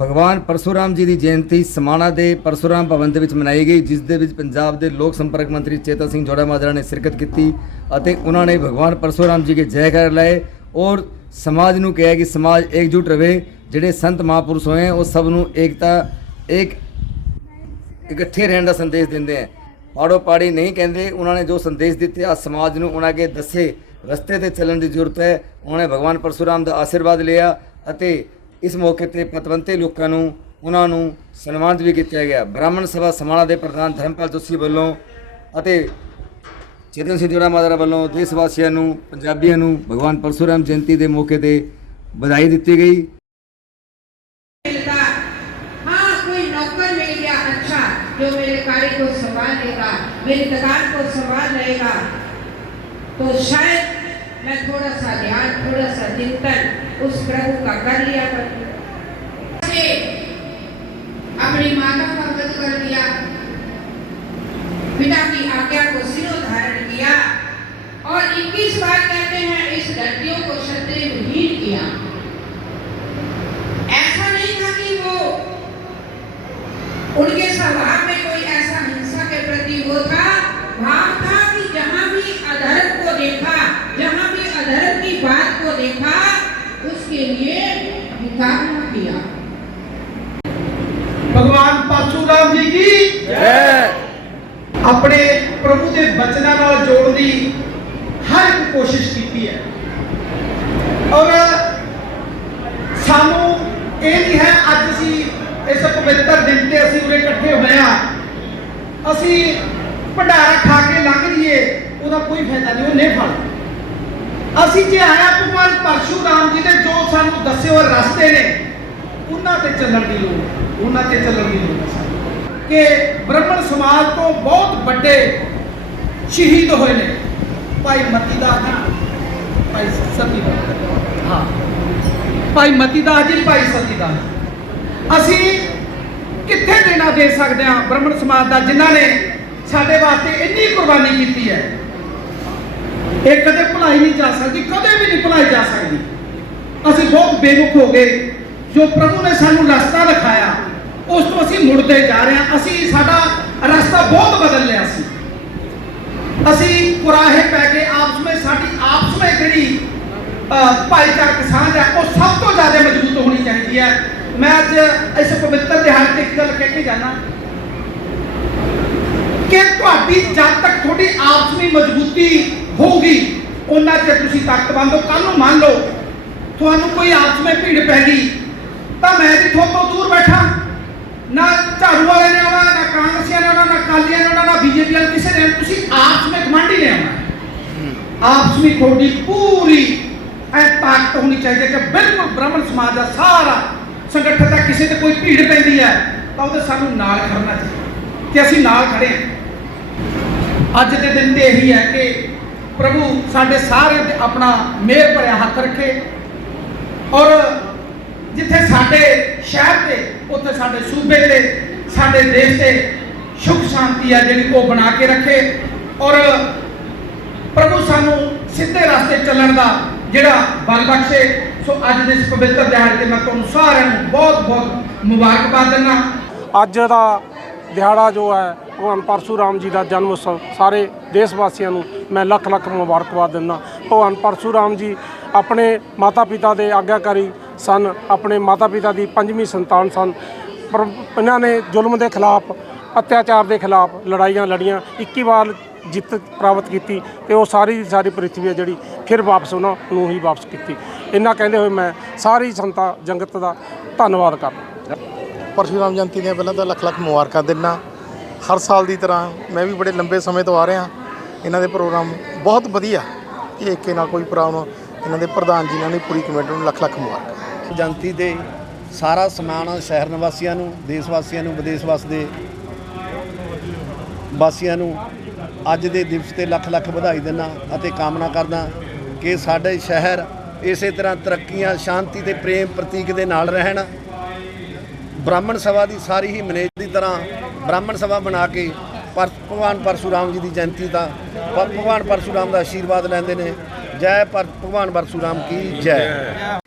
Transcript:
ਭਗਵਾਨ ਪਰਸ਼ੁਰਾਮ ਜੀ ਦੀ ਜਯੰਤੀ ਸਮਾਣਾ ਦੇ ਪਰਸ਼ੁਰਾਮ ਭਵਨ ਦੇ ਵਿੱਚ ਮਨਾਈ ਗਈ, ਜਿਸ ਦੇ ਵਿੱਚ ਪੰਜਾਬ ਦੇ ਲੋਕ ਸੰਪਰਕ ਮੰਤਰੀ ਚੇਤਨ ਸਿੰਘ ਜੋੜਾ ਮਾਜਰਾ ਨੇ ਸ਼ਿਰਕਤ ਕੀਤੀ ਅਤੇ ਉਹਨਾਂ ਨੇ ਭਗਵਾਨ ਪਰਸ਼ੁਰਾਮ ਜੀ ਕੇ ਜੈਕਾਰ ਲਾਏ ਔਰ ਸਮਾਜ ਨੂੰ ਕਿਹਾ ਕਿ ਸਮਾਜ ਇਕਜੁੱਟ ਰਹੇ ਜਿਹੜੇ ਸੰਤ ਮਹਾਪੁਰਸ਼ ਹੋਏ ਉਹ ਸਭ ਨੂੰ ਏਕਤਾ ਇੱਕ ਇਕੱਠੇ ਰਹਿਣ ਦਾ ਸੰਦੇਸ਼ ਦਿੰਦੇ ਹੈ ਪਾੜੋ ਪਾੜੀ ਨਹੀਂ ਕਹਿੰਦੇ, ਉਹਨਾਂ ਨੇ ਜੋ ਸੰਦੇਸ਼ ਦਿੱਤੇ ਆ ਸਮਾਜ ਨੂੰ ਉਹਨਾਂ ਕੇ ਦੱਸੇ। ਰਸਤੇ ਤੇ ਚੱਲਣ ਦੀ ਜ਼ਰੂਰਤ ਹੈ, ਉਹਨਾਂ ਨੇ ਭਗਵਾਨ ਪਰਸ਼ੂਰਾਮ ਦਾ ਆਸ਼ੀਰਵਾਦ ਲਿਆ ਅਤੇ ਇਸ ਮੌਕੇ ਤੇ ਪਤਵੰਤੇ ਲੋਕਾਂ ਨੂੰ ਉਹਨਾਂ ਨੂੰ ਸਨਮਾਨਿਤ ਵੀ ਕੀਤਾ ਗਿਆ ਬ੍ਰਾਹਮਣ ਸਭਾ ਸਮਾਣਾ ਦੇ ਪ੍ਰਧਾਨ ਧਰਮਪਾਲ ਜੋਸ਼ੀ ਵੱਲੋਂ ਅਤੇ ਚੇਤਨ ਸਿੰਘ ਜੋੜਾ ਮਾਜਰਾ ਵੱਲੋਂ ਦੇਸ਼ ਵਾਸੀਆਂ ਨੂੰ ਪੰਜਾਬੀਆਂ ਨੂੰ ਭਗਵਾਨ ਪਰਸ਼ੁਰਾਮ ਜਯੰਤੀ ਦੇ ਮੌਕੇ ਤੇ ਵਧਾਈ ਦਿੱਤੀ ਗਈ मिलता हाँ कोई नौकर मिल गया अच्छा जो मेरे कार्य को संभाल लेगा मेरी दुकान को संभाल लेगा तो शायद मैं थोड़ा सा ध्यान थोड़ा सा चिंतन उस प्रभु का कर लिया करती अपनी माता का व्रत कर दिया। पिता की आज्ञा को सिरो धारण किया और 21 बार कहते हैं, इस लड़कियों को क्षत्रिय किया। ਭਗਵਾਨ ਪਰਸ਼ੂਰਾਮ ਜੀ ਕੀ? ਜੈ। ਆਪਣੇ ਪ੍ਰਭੂ ਦੇ ਬਚਨਾਂ ਨਾਲ ਜੋੜਨ ਦੀ ਹਰ ਇੱਕ ਕੋਸ਼ਿਸ਼ ਕੀਤੀ ਹੈ। ਔਰ ਸਾਨੂੰ ਇਹ ਨਹੀਂ ਹੈ ਅੱਜ ਅਸੀਂ ਇਸ ਪਵਿੱਤਰ ਦਿਨ ਤੇ ਅਸੀਂ ਉਰੇ ਇਕੱਠੇ ਹੋਏ ਆ ਅਸੀਂ ਭੰਡਾਰਾ ਖਾ ਕੇ ਲੰਘ ਜੀਏ ਉਹਦਾ ਕੋਈ ਫਾਇਦਾ ਨਹੀਂ ਉਹ ਨਹੀਂ ਫਲ ਅਸੀਂ ਜੇ ਆਇਆ ਭਗਵਾਨ ਪਰਸ਼ੂਰਾਮ ਜੀ ਦੇ ਜੋ ਸਾਨੂੰ ਦੱਸੇ ਹੋਏ ਰਸਤੇ ਨੇ ਉਹਨਾਂ ਤੇ ਚੱਲਣ ਦੀ ਲੋੜ ਹੈ, ਉਹਨਾਂ ਤੇ ਚੱਲਣ ਦੀ ਲੋੜ ਹੈ। ਕਿ ਬ੍ਰਾਹਮਣ ਸਮਾਜ ਤੋਂ ਬਹੁਤ ਵੱਡੇ ਸ਼ਹੀਦ ਹੋਏ ਨੇ। ਭਾਈ ਮਤੀਦਾਸ ਜੀ ਭਾਈ ਸਤੀਦਾਸ ਹਾਂ। ਭਾਈ ਮਤੀਦਾਸ ਜੀ ਭਾਈ ਸਤੀਦਾਸ। ਅਸੀਂ ਕਿੱਥੇ ਦੇਣਾ ਦੇ ਸਕਦੇ ਹਾਂ ਬ੍ਰਾਹਮਣ ਸਮਾਜ ਦਾ ਜਿਨ੍ਹਾਂ ਨੇ ਸਾਡੇ ਵਾਸਤੇ ਇੰਨੀ ਕੁਰਬਾਨੀ ਕੀਤੀ ਹੈ। ਇਹ ਕਦੇ ਭੁਲਾਈ ਨਹੀਂ ਜਾ ਸਕਦੀ ਕਦੇ ਵੀ ਨਹੀਂ ਭੁਲਾਈ ਜਾ ਸਕਦੀ। ਅਸੀਂ ਬਹੁਤ ਬੇਮੁਖ ਹੋ ਗਏ। ਜੋ ਪ੍ਰਭੂ ਨੇ ਸਾਨੂੰ ਰਸਤਾ ਦਿਖਾਇਆ ਉਸ ਤੋਂ ਅਸੀਂ ਮੁੜਦੇ ਜਾ ਰਹੇ ਹਾਂ। ਅਸੀਂ ਸਾਡਾ ਰਸਤਾ ਬਹੁਤ ਬਦਲ ਲਿਆ ਸੀ। ਅਸੀਂ ਕੁਰਾਹੇ ਪੈ ਕੇ ਆਪਸ ਵਿੱਚ ਸਾਡੀ ਆਪਸ ਵਿੱਚ ਜਿਹੜੀ ਅਹ, ਭਾਈਚਾਰਕ ਸਾਂਝ ਹੈ ਉਹ ਸਭ ਤੋਂ ਜ਼ਿਆਦਾ ਮਜ਼ਬੂਤ ਹੋਣੀ ਚਾਹੀਦੀ ਹੈ। ਮੈਂ ਅੱਜ ਇਸ ਪਵਿੱਤਰ ਦਿਹਾੜੇ ਤੇ ਇੱਕ ਗੱਲ ਕਹਿ ਕੇ ਜਾਣਾ ਕਿ ਤੁਹਾਡੀ ਜਦ ਤੱਕ ਤੁਹਾਡੀ ਆਪਸੀ ਮਜ਼ਬੂਤੀ ਹੋਊਗੀ ਉਹਨਾਂ ਚਿਰ ਤੁਸੀਂ ਤਾਕਤਵੰਦ ਹੋ। ਕੱਲ ਨੂੰ ਮੰਨ ਲਓ ਤੁਹਾਨੂੰ ਕੋਈ ਆਪਸ ਵਿੱਚ ਭੀੜ ਪੈ ਗਈ ਤਾਂ ਮੈਂ ਵੀ ਤੁਹਾਡੇ ਤੋਂ ਦੂਰ ਬੈਠਾ। ਨਾ ਝਾੜੂ ਵਾਲੇ ਨੇ ਆਉਣਾ, ਨਾ ਕਾਂਗਰਸੀਆਂ ਨੇ ਆਉਣਾ, ਨਾ ਕਾਲੀਆਂ ਨੇ ਆਉਣਾ, ਨਾ ਬੀਜੇਪੀ ਵਾਲੇ, ਕਿਸੇ ਨੇ ਤੁਸੀਂ ਆਪਸ ਵਿੱਚ ਗਵਾਂਢੀ ਨੇ ਆਉਣਾ। ਆਪਸ ਵਿੱਚ ਤੁਹਾਡੀ ਪੂਰੀ ਐ ਤਾਕਤ ਹੋਣੀ ਚਾਹੀਦੀ ਹੈ ਕਿ ਬਿਲਕੁਲ ਬ੍ਰਾਹਮਣ ਸਮਾਜ ਦਾ ਸਾਰਾ ਸੰਗਠਨ ਦਾ ਕਿਸੇ ਤੇ ਕੋਈ ਭੀੜ ਪੈਂਦੀ ਹੈ, ਤਾਂ ਉਹਦੇ ਸਾਨੂੰ ਨਾਲ ਖੜਨਾ ਚਾਹੀਦਾ ਕਿ ਅਸੀਂ ਨਾਲ ਖੜੇ ਹਾਂ। ਅੱਜ ਦੇ ਦਿਨ ਤੇ ਇਹੀ ਹੈ ਕਿ ਪ੍ਰਭੂ ਸਾਡੇ ਸਾਰੇ ਤੇ ਆਪਣਾ ਮਿਹਰ ਭਰਿਆ ਹੱਥ ਰੱਖੇ ਔਰ ਜਿੱਥੇ ਸਾਡੇ ਸ਼ਹਿਰ ਤੇ ਉੱਥੇ ਸਾਡੇ ਸੂਬੇ ਤੇ, ਸਾਡੇ ਦੇਸ਼ ਤੇ ਸੁਖ ਸ਼ਾਂਤੀ ਆ ਜਿਹੜੀ ਉਹ ਬਣਾ ਕੇ ਰੱਖੇ ਔਰ ਪ੍ਰਭੂ ਸਾਨੂੰ ਸਿੱਧੇ ਰਸਤੇ ਚੱਲਣ ਦਾ ਜਿਹੜਾ ਬਲ ਬਖਸ਼ੇ। ਸੋ ਅੱਜ ਦੇ ਇਸ ਪਵਿੱਤਰ ਦਿਹਾੜੇ ਤੇ ਮੈਂ ਤੁਹਾਨੂੰ ਸਾਰਿਆਂ ਨੂੰ ਬਹੁਤ ਬਹੁਤ ਮੁਬਾਰਕਬਾਦ ਦਿੰਦਾ। ਅੱਜ ਦਾ ਦਿਹਾੜਾ ਜੋ ਹੈ, ਭਗਵਾਨ ਪਰਸ਼ੂਰਾਮ ਜੀ ਦਾ ਜਨਮ ਉਤਸਵ, ਸਾਰੇ ਦੇਸ਼ ਵਾਸੀਆਂ ਨੂੰ ਮੈਂ ਲੱਖ ਲੱਖ ਮੁਬਾਰਕਬਾਦ ਦਿੰਦਾ। ਭਗਵਾਨ ਪਰਸ਼ੂਰਾਮ ਜੀ ਆਪਣੇ ਮਾਤਾ ਪਿਤਾ ਦੇ ਆਗਿਆਕਾਰੀ ਸਨ, ਆਪਣੇ ਮਾਤਾ ਪਿਤਾ ਦੀ ਪੰਜਵੀਂ ਸੰਤਾਨ ਸਨ। ਪਰ ਇਹਨਾਂ ਨੇ ਜ਼ੁਲਮ ਦੇ ਖਿਲਾਫ, ਅਤਿਆਚਾਰ ਦੇ ਖਿਲਾਫ ਲੜਾਈਆਂ ਲੜੀਆਂ 21 ਵਾਰ ਜਿੱਤ ਪ੍ਰਾਪਤ ਕੀਤੀ ਤੇ ਉਹ ਸਾਰੀ ਦੀ ਸਾਰੀ ਪ੍ਰਿਥਵੀ ਹੈ ਜਿਹੜੀ ਫਿਰ ਵਾਪਸ ਉਹਨਾਂ ਨੂੰ ਹੀ ਵਾਪਸ ਕੀਤੀ। ਇਹਨਾਂ ਕਹਿੰਦੇ ਹੋਏ ਮੈਂ ਸਾਰੀ ਸੰਤਾ ਜੰਗਤ ਦਾ ਧੰਨਵਾਦ ਕਰਦਾ ਪਰਸ਼ੂਰਾਮ ਜਯੰਤੀ ਦੀਆਂ ਪਹਿਲਾਂ ਤਾਂ ਲੱਖ ਲੱਖ ਮੁਬਾਰਕਾਂ ਦਿੰਦਾ। ਹਰ ਸਾਲ ਦੀ ਤਰ੍ਹਾਂ ਮੈਂ ਵੀ ਬੜੇ ਲੰਬੇ ਸਮੇਂ ਤੋਂ ਆ ਰਿਹਾ। ਇਹਨਾਂ ਦੇ ਪ੍ਰੋਗਰਾਮ ਬਹੁਤ ਵਧੀਆ। ਕਿ ਏਕੇ ਨਾਲ ਕੋਈ ਪ੍ਰੋਗਰਾਮ ਇਹਨਾਂ ਦੇ ਪ੍ਰਧਾਨ ਜੀ ਨੇ ਪੂਰੀ ਕਮੇਟੀ ਨੂੰ ਲੱਖ ਲੱਖ ਮੁਬਾਰਕਾਂ। ਜਯੰਤੀ ਤੇ ਸਾਰਾ ਸਮਾਨ ਸ਼ਹਿਰ ਨਿਵਾਸੀਆਂ ਨੂੰ, ਦੇਸ਼ ਵਾਸੀਆਂ ਨੂੰ, ਵਿਦੇਸ਼ ਵਸਦੇ ਵਾਸੀਆਂ ਨੂੰ ਅੱਜ ਦੇ ਦਿਵਸ ਤੇ ਲੱਖ ਲੱਖ ਵਧਾਈ ਦਿੰਦਾ ਅਤੇ ਕਾਮਨਾ ਕਰਦਾ ਕਿ ਸਾਡੇ ਸ਼ਹਿਰ ਇਸੇ ਤਰ੍ਹਾਂ ਤਰੱਕੀਆਂ, ਸ਼ਾਂਤੀ ਤੇ ਪ੍ਰੇਮ ਪ੍ਰਤੀਕ ਦੇ ਨਾਲ ਰਹਿਣ। ਬ੍ਰਾਹਮਣ ਸਭਾ ਦੀ ਸਾਰੀ ਹੀ ਮਨੇਜ ਦੀ ਤਰ੍ਹਾਂ ਬ੍ਰਾਹਮਣ ਸਭਾ ਬਣਾ ਕੇ ਪਰ ਭਗਵਾਨ ਪਰਸ਼ੂਰਾਮ ਜੀ ਦੀ ਜਯੰਤੀ ਦਾ ਭ- ਭਗਵਾਨ ਪਰਸ਼ੂਰਾਮ ਦਾ ਆਸ਼ੀਰਵਾਦ ਲੈਂਦੇ ਨੇ। ਜੈ ਪਰ ਭਗਵਾਨ ਪਰਸ਼ੂਰਾਮ ਕੀ ਜੈ।